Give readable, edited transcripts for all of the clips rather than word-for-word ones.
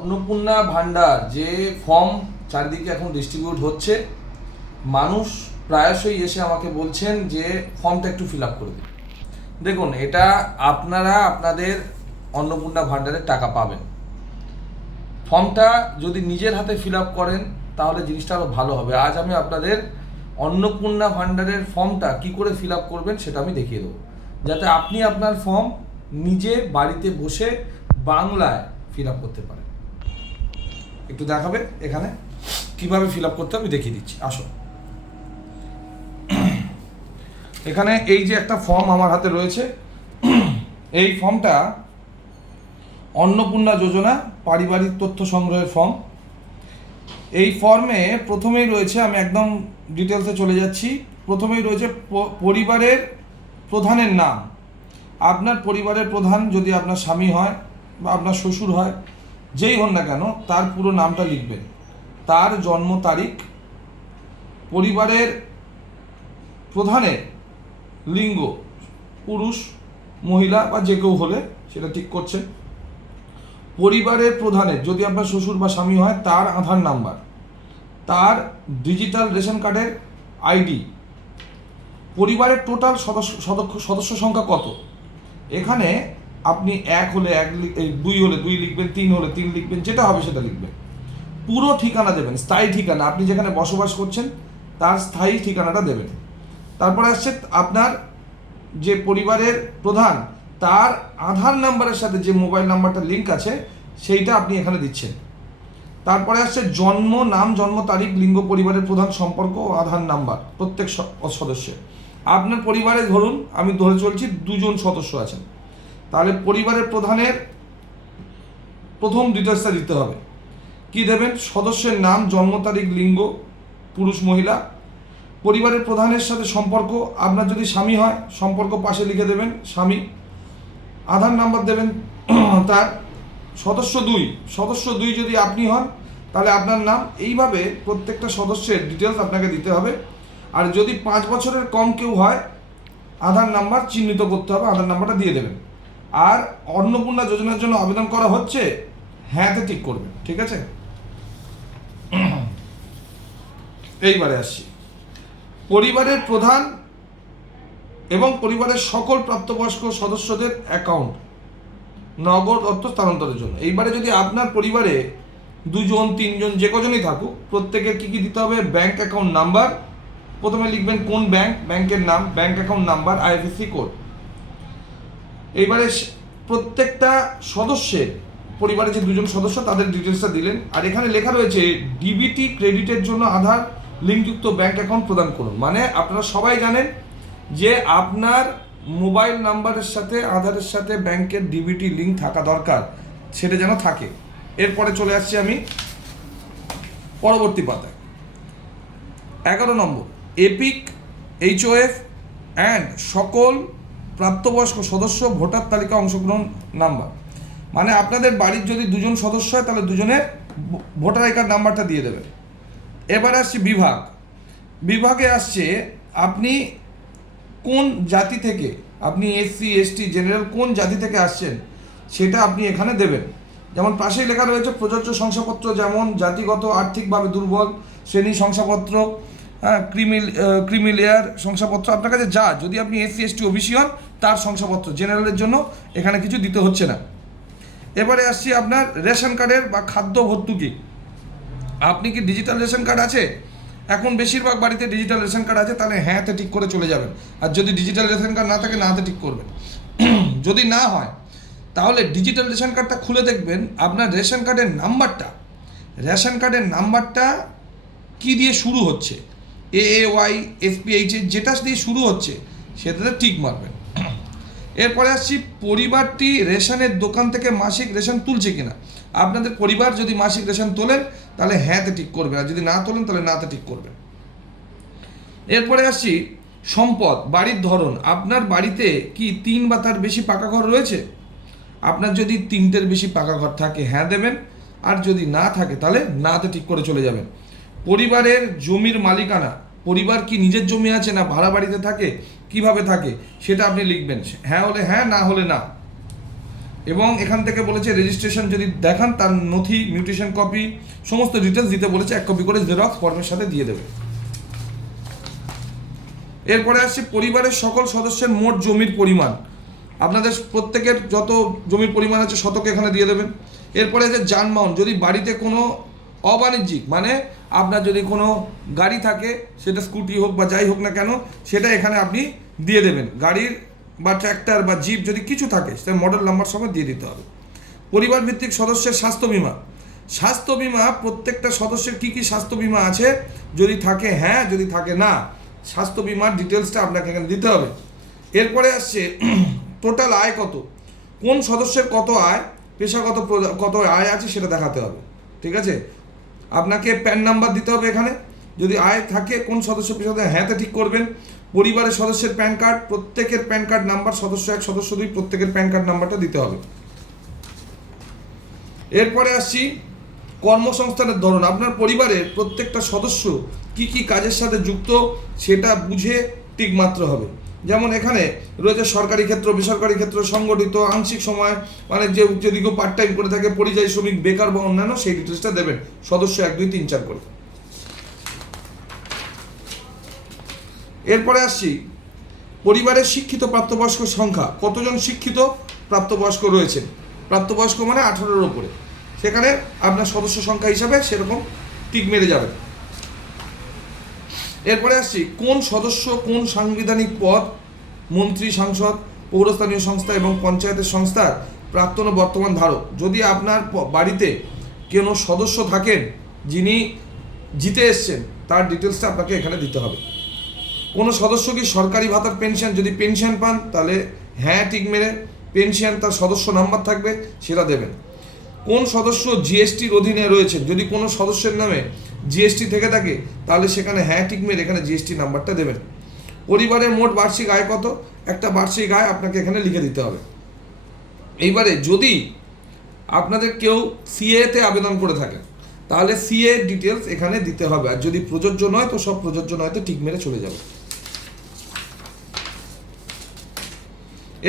অন্নপূর্ণা ভান্ডার যে ফর্ম চারিদিকে এখন ডিস্ট্রিবিউট হচ্ছে, মানুষ প্রায়শই এসে আমাকে বলছেন যে ফর্মটা একটু ফিল আপ করে দিন। দেখুন, এটা আপনারা আপনাদের অন্নপূর্ণা ভান্ডারের টাকা পাবেন। ফর্মটা যদি নিজের হাতে ফিল আপ করেন তাহলে জিনিসটা আরও ভালো হবে। আজ আমি আপনাদের অন্নপূর্ণা ভান্ডারের ফর্মটা কি করে ফিল আপ করবেন সেটা আমি দেখিয়ে দেবো, যাতে আপনি আপনার ফর্ম নিজে বাড়িতে বসে বাংলায় ফিল আপ করতে পারেন। একটু দেখাবে এখানে কিভাবে ফিল আপ করতে আমি দেখিয়ে দিচ্ছি। আসো, এখানে এই যে একটা ফর্ম আমার হাতে রয়েছে, এই ফর্মটা অন্নপূর্ণা যোজনা পারিবারিক তথ্য সংগ্রহের ফর্ম। এই ফর্মে প্রথমেই রয়েছে, আমি একদম ডিটেলসে চলে যাচ্ছি, প্রথমেই রয়েছে পরিবারের প্রধানের নাম। আপনার পরিবারের প্রধান যদি আপনার স্বামী হয় বা আপনার শ্বশুর হয়, যেই হন না কেন, তার পুরো নামটা লিখবেন, তার জন্ম তারিখ, পরিবারের প্রধানের লিঙ্গ পুরুষ মহিলা বা যে কেউ হলে সেটা ঠিক করছেন। পরিবারের প্রধানের যদি আপনার শ্বশুর বা স্বামী হয়, তার আধার নাম্বার, তার ডিজিটাল রেশন কার্ডের আইডি, পরিবারের টোটাল সদস্য সংখ্যা কত। এখানে আপনি 1 হলে 1, 2 হলে 2 লিখবেন, 3 হলে 3 লিখবেন, যেটা হবে সেটা লিখবেন। পুরো ঠিকানা দেবেন, স্থায়ী ঠিকানা, আপনি যেখানে বসবাস করছেন তার স্থায়ী ঠিকানাটা দেবেন। তারপরে আসছে আপনার যে পরিবারের প্রধান, তার আধার নাম্বারের সাথে যে মোবাইল নাম্বারটা লিঙ্ক আছে সেইটা আপনি এখানে দিচ্ছেন। তারপরে আসছে জন্ম, নাম, জন্ম তারিখ, লিঙ্গ, পরিবারের প্রধান, সম্পর্ক ও আধার নাম্বার প্রত্যেক সদস্যের। আপনার পরিবারে ধরুন, আমি ধরে চলছি 2 জন সদস্য আছেন, তাহলে পরিবারের প্রধানের প্রথম ডিটেলসটা দিতে হবে। কি দেবেন? সদস্যের নাম, জন্ম তারিখ, লিঙ্গ পুরুষ মহিলা, পরিবারের প্রধানের সাথে সম্পর্ক, আপনার যদি স্বামী হয় সম্পর্ক পাশে লিখে দেবেন স্বামী, আধার নাম্বার দেবেন তার, সদস্য 2 যদি আপনি হন তাহলে আপনার নাম। এইভাবে প্রত্যেকটা সদস্যের ডিটেলস আপনাকে দিতে হবে। আর যদি 5 বছরের কম কেউ হয়, আধার নাম্বার চিহ্নিত করতে হবে, আধার নাম্বারটা দিয়ে দেবেন। আর অন্নপূর্ণা যোজনার জন্য আবেদন করা হচ্ছে, হ্যাঁতে ঠিক করবেন, ঠিক আছে? এইবারে আসছি, পরিবারের প্রধান এবং পরিবারের সকল প্রাপ্তবয়স্ক সদস্যদের অ্যাকাউন্ট নগদ অর্থ স্থানান্তরের জন্য। এইবারে যদি আপনার পরিবারে 2 জন 3 জন যে কজনই থাকুক, প্রত্যেকের কী কী দিতে হবে? ব্যাংক অ্যাকাউন্ট নাম্বার, প্রথমে লিখবেন কোন ব্যাংক, ব্যাংকের নাম, bank account number, IFSC code. এইবারে প্রত্যেকটা সদস্যের, পরিবারের যে 2 জন সদস্য তাদের ডিটেলসটা দিলেন। আর এখানে লেখা রয়েছে ডিবিটি ক্রেডিটের জন্য আধার লিঙ্কযুক্ত ব্যাংক অ্যাকাউন্ট প্রদান করুন। মানে আপনারা সবাই জানেন যে আপনার মোবাইল নাম্বারের সাথে আধারের সাথে ব্যাংকের ডিবিটি লিঙ্ক থাকা দরকার, সেটা যেন থাকে। এরপরে চলে আসছি আমি পরবর্তী পাতায়, 11 নম্বর, এপিক এইচওএফ অ্যান্ড সকল প্রাপ্তবয়স্ক সদস্য ভোটার তালিকা অংশগ্রহণ নাম্বার। মানে আপনাদের বাড়ির যদি 2 জন সদস্য হয় তাহলে 2 জনের ভোটার আই কার্ড নাম্বারটা দিয়ে দেবেন। এবার আসছি বিভাগে আসছে আপনি কোন জাতি থেকে, আপনি এসসি এসটি জেনারেল কোন জাতি থেকে আসছেন সেটা আপনি এখানে দেবেন। যেমন পাশেই লেখা রয়েছে প্রযোজ্য শংসাপত্র, যেমন জাতিগত আর্থিকভাবে দুর্বল, শ্রেণী শংসাপত্র, ক্রিমিলেয়ার শংসাপত্র, আপনার কাছে যা, যদি আপনি এসসি এসটি ওবিসি হন তার শংসাপত্র, জেনারেলের জন্য এখানে কিছু দিতে হচ্ছে না। এবারে আসছি আপনার রেশন কার্ডের বা খাদ্য ভর্তুকি। আপনি কি ডিজিটাল রেশন কার্ড আছে? এখন বেশিরভাগ বাড়িতে ডিজিটাল রেশন কার্ড আছে, তাহলে হ্যাঁতে ঠিক করে চলে যাবেন। আর যদি ডিজিটাল রেশন কার্ড না থাকে, নাতে ঠিক করবেন। যদি না হয় তাহলে ডিজিটাল রেশন কার্ডটা খুলে দেখবেন আপনার রেশন কার্ডের নাম্বারটা কি দিয়ে শুরু হচ্ছে, AAY SPH যেটা দিয়ে শুরু হচ্ছে সেটাতে ঠিক মারবেন। এরপরে আসছি পরিবারটি রেশনের দোকান থেকে মাসিক রেশন তুলছে কিনা। আপনাদের পরিবার যদি মাসিক রেশন তোলেন তাহলে হ্যাঁতে ঠিক করবেন, আর যদি না তোলেন তাহলে নাতে ঠিক করবেন। এরপরে আসছি সম্পদ, বাড়ির ধরন, আপনার বাড়িতে কি 3 বা তার বেশি পাকা ঘর রয়েছে? আপনার যদি 3টের বেশি পাকা ঘর থাকে হ্যাঁ দেবেন, আর যদি না থাকে তাহলে নাতে ঠিক করে চলে যাবেন। পরিবারের জমির মালিকানা, পরিবার কি নিজের জমি আছে না ভাড়া বাড়িতে থাকে, কিভাবে থাকে সেটা আপনি লিখবেন, হ্যাঁ হলে হ্যাঁ, না হলে না। এবং এখান থেকে বলেছে রেজিস্ট্রেশন যদি দেখান তার নথি, মিউটেশন কপি, সমস্ত ডিটেলস দিতে বলেছে, 1 কপি করে জেরক্স ফর্মের সাথে দিয়ে দেবে। এরপরে আসছে পরিবারের সকল সদস্যের মোট জমির পরিমাণ, আপনাদের প্রত্যেকের যত জমির পরিমাণ আছে শতক এখানে দিয়ে দেবেন। এরপরে যে যানবাহন, যদি বাড়িতে কোনো অবাণিজ্যিক মানে আপনার যদি কোনো গাড়ি থাকে, সেটা স্কুটি হোক বা যাই হোক না কেন, সেটা এখানে আপনি দিয়ে দেবেন। গাড়ির বা ট্র্যাক্টর বা জিপ যদি কিছু থাকে সেটা মডেল নাম্বার সমেত দিয়ে দিতে হবে। পরিবার ভিত্তিক সদস্যের স্বাস্থ্য বিমা, স্বাস্থ্য বিমা প্রত্যেকটা সদস্যের কী কী স্বাস্থ্য বিমা আছে, যদি থাকে হ্যাঁ, যদি থাকে না, স্বাস্থ্য বিমার ডিটেলসটা আপনাকে এখানে দিতে হবে। এরপরে আসছে টোটাল আয় কত, কোন সদস্যের কত আয়, পেশাগত কত আয় আছে সেটা দেখাতে হবে। ঠিক আছে, আপনাকে প্যান নাম্বার দিতে হবে এখানে, যদি আয় থাকে কোন সদস্য পেশাগত হ্যাঁতে ঠিক করবেন। পরিবারের সদস্যের প্যান কার্ড, প্রত্যেকের প্যান কার্ড নাম্বার, সদস্য 1 সদস্য 2 প্রত্যেকের প্যান কার্ড নাম্বারটা দিতে হবে। এরপরে আসছি কর্মসংস্থানের ধরন, আপনার পরিবারের প্রত্যেকটা সদস্য কি কি কাজের সাথে যুক্ত সেটা বুঝে টিক মাত্র হবে। যেমন এখানে রয়েছে সরকারি ক্ষেত্র, বেসরকারি ক্ষেত্র, সংগঠিত, আংশিক সময়, মানে যে যদি কেউ পার্ট টাইম করে থাকে, পরিযায়ী শ্রমিক, বেকার বা অন্যান্য, সেই ডিটেলসটা দেবেন, সদস্য 1 2 3 4 করে। এরপরে আসছি পরিবারের শিক্ষিত প্রাপ্তবয়স্ক সংখ্যা, কতজন শিক্ষিত প্রাপ্তবয়স্ক রয়েছেন, প্রাপ্তবয়স্ক মানে 18-এর ওপরে, সেখানে আপনার সদস্য সংখ্যা হিসাবে সেরকম টিক মেরে যাবে। এরপরে আসছি কোন সদস্য কোন সাংবিধানিক পদ, মন্ত্রী, সাংসদ, পৌরস্থানীয় সংস্থা এবং পঞ্চায়েতের সংস্থার প্রাক্তন ও বর্তমান ধারক। যদি আপনার বাড়িতে কোনো সদস্য থাকেন যিনি জিতে এসছেন, তার ডিটেলসটা আপনাকে এখানে দিতে হবে। কোনো সদস্য কি সরকারি ভাতার পেনশন, যদি পেনশন পান তাহলে হ্যাঁ টিক মেরে, পেনশন তার সদস্য নাম্বার থাকবে সেটা দেবেন। কোন সদস্য জিএসটির অধীনে রয়েছেন, যদি কোনো সদস্যের নামে জিএসটি থেকে থাকে তাহলে সেখানে হ্যাঁ টিক মেরে এখানে জিএসটি নাম্বারটা দেবেন। পরিবারের মোট বার্ষিক আয় কত, একটা বার্ষিক আয় আপনাকে এখানে লিখে দিতে হবে। এইবারে যদি আপনাদের কেউ সিএতে আবেদন করে থাকেন তাহলে সিএ ডিটেলস এখানে দিতে হবে, আর যদি প্রযোজ্য নয় তো সব প্রযোজ্য নয় তো টিক মেরে চলে যাবে।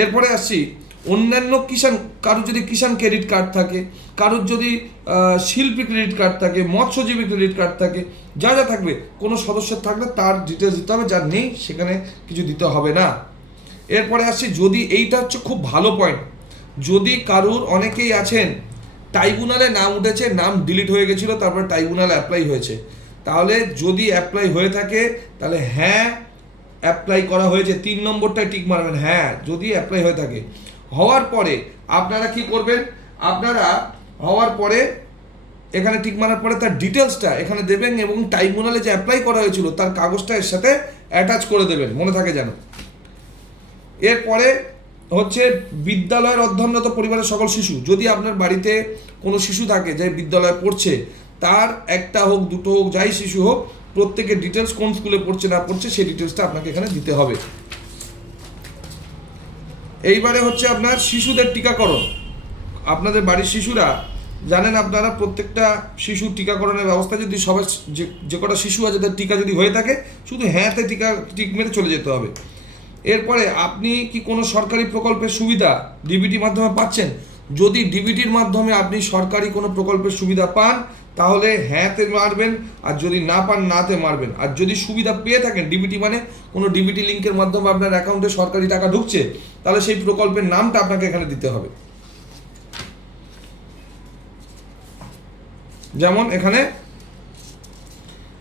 এরপরে আসছি অন্যান্য কিষাণ, কারোর যদি কিষাণ ক্রেডিট কার্ড থাকে, কারোর যদি শিল্পী ক্রেডিট কার্ড থাকে, মৎস্যজীবী ক্রেডিট কার্ড থাকে, যা যা থাকবে কোনো সদস্যের থাকলে তার ডিটেলস দিতে হবে, যার নেই সেখানে কিছু দিতে হবে না। এরপরে আসছি যদি, এইটা হচ্ছে খুব ভালো পয়েন্ট, যদি কারুর, অনেকেই আছেন ট্রাইব্যুনালে নাম উঠেছে, নাম ডিলিট হয়ে গেছিলো, তারপরে ট্রাইব্যুনালে অ্যাপ্লাই হয়েছে, তাহলে যদি অ্যাপ্লাই হয়ে থাকে তাহলে হ্যাঁ অ্যাপ্লাই করা হয়েছে 3 নম্বরটায় টিক মারবেন হ্যাঁ, যদি অ্যাপ্লাই হয়ে থাকে। হওয়ার পরে আপনারা কি করবেন, আপনারা হওয়ার পরে এখানে টিক মারার পরে তার ডিটেলসটা এখানে দেবেন এবং ট্রাইব্যুনালে যে অ্যাপ্লাই করা হয়েছিল তার কাগজটা এর সাথে অ্যাটাচ করে দেবেন, মনে থাকে যেন। এরপরে হচ্ছে বিদ্যালয়ের অধ্যয়নরত পরিবারের সকল শিশু, যদি আপনার বাড়িতে কোনো শিশু থাকে যে বিদ্যালয়ে পড়ছে, তার একটা হোক দুটো হোক যাই শিশু হোক, প্রত্যেকের ডিটেলস কোন স্কুলে পড়ছে না পড়ছে সেই ডিটেলসটা আপনাকে এখানে দিতে হবে। এইবারে হচ্ছে আপনার শিশুদের টিকাকরণ, আপনাদের বাড়ির শিশুরা জানেন আপনারা প্রত্যেকটা শিশু টিকাকরণের ব্যবস্থা, যদি সবাই যে কটা শিশু আছে তাদের টিকা যদি হয়ে থাকে শুধু হ্যাঁতে টিক মেরে চলে যেতে হবে। এরপরে আপনি কি কোনো সরকারি প্রকল্পের সুবিধা ডিবিটি মাধ্যমে পাচ্ছেন, যদি ডিবিটির মাধ্যমে আপনি সরকারি কোনো প্রকল্পের সুবিধা পান তাহলে হ্যাঁতে মারবেন, আর যদি না পান নাতে মারবেন। আর যদি সুবিধা পেয়ে থাকেন, ডিবিটি মানে কোনো ডিবিটি লিঙ্কের মাধ্যমে আপনার অ্যাকাউন্টে সরকারি টাকা ঢুকছে, তাহলে সেই প্রকল্পের নামটা আপনাকে এখানে দিতে হবে। যেমন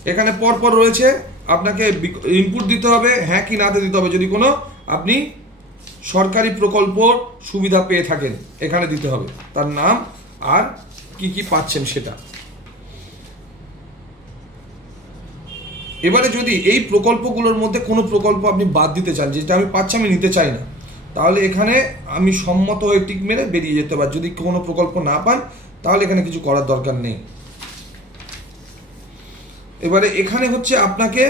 এখানে পরপর রয়েছে, আপনাকে ইনপুট দিতে হবে হ্যাঁ কি নাতে দিতে হবে। যদি কোনো আপনি সরকারি প্রকল্প সুবিধা পেয়ে থাকেন এখানে দিতে হবে তার নাম আর কি কি পাচ্ছেন সেটা। এবারে যদি এই প্রকল্পগুলোর মধ্যে কোনো প্রকল্প আপনি বাদ দিতে চান, যেটা আমি পাচ্ছি আমি নিতে চাই না, তাহলে এখানে আমি সম্মত হয়ে টিক মেরে বেরিয়ে যেতে পারি। যদি কোনো প্রকল্প না পান তাহলে এখানে কিছু করার দরকার নেই। এবারে এখানে হচ্ছে আপনাকে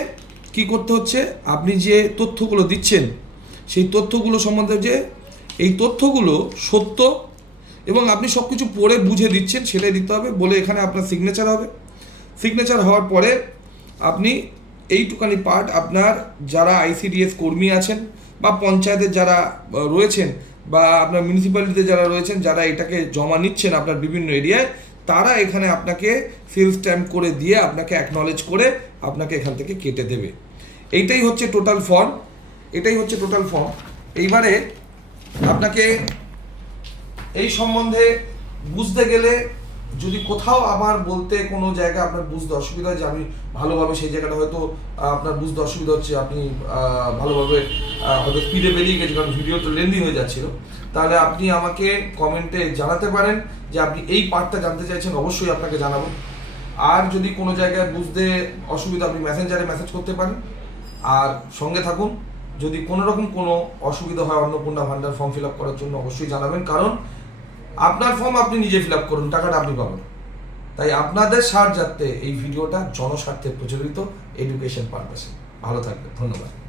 কি করতে হচ্ছে, আপনি যে তথ্যগুলো দিচ্ছেন সেই তথ্যগুলো সম্বন্ধে যে এই তথ্যগুলো সত্য এবং আপনি সব কিছু পড়ে বুঝে দিচ্ছেন সেটাই দিতে হবে বলে এখানে আপনার সিগনেচার হবে। সিগনেচার হওয়ার পরে আপনি এইটুকানি পার্ট আপনার যারা আইসিডিএস কর্মী আছেন বা পঞ্চায়েতের যারা রয়েছেন বা আপনার মিউনিসিপ্যালিটিতে যারা রয়েছেন, যারা এটাকে জমা নিচ্ছেন আপনার বিভিন্ন এরিয়ায়, তারা এখানে আপনাকে সিল স্ট্যাম্প করে দিয়ে আপনাকে অ্যাকনলেজ করে আপনাকে এখান থেকে কেটে দেবে। এইটাই হচ্ছে টোটাল ফর্ম, এটাই হচ্ছে টোটাল ফর্ম। এইবারে আপনাকে এই সম্বন্ধে বুঝতে গেলে যদি কোথাও আমার বলতে কোনো জায়গায় আপনার বুঝতে অসুবিধা হয় যে আমি ভালোভাবে সেই জায়গাটা হয়তো আপনার বুঝতে অসুবিধা হচ্ছে, আপনি ভালোভাবে হয়তো স্পিডে বেরিয়ে গেছে কারণ ভিডিওটা লেন্দি হয়ে যাচ্ছিল, তাহলে আপনি আমাকে কমেন্টে জানাতে পারেন যে আপনি এই পার্টটা জানতে চাইছেন, অবশ্যই আপনাকে জানাবো। আর যদি কোনো জায়গায় বুঝতে অসুবিধা, আপনি মেসেঞ্জারে মেসেজ করতে পারেন। আর সঙ্গে থাকুন, যদি কোনো রকম কোনো অসুবিধা হয় অন্নপূর্ণা ভান্ডার ফর্ম ফিল আপ করার জন্য অবশ্যই জানাবেন, কারণ আপনার ফর্ম আপনি নিজে ফিল আপ করুন, টাকাটা আপনি পাবেন। তাই আপনাদের স্বার্থার্থে এই ভিডিওটা জনস্বার্থে প্রচলিত, এডুকেশন পারপাসে। ভালো থাকবেন, ধন্যবাদ।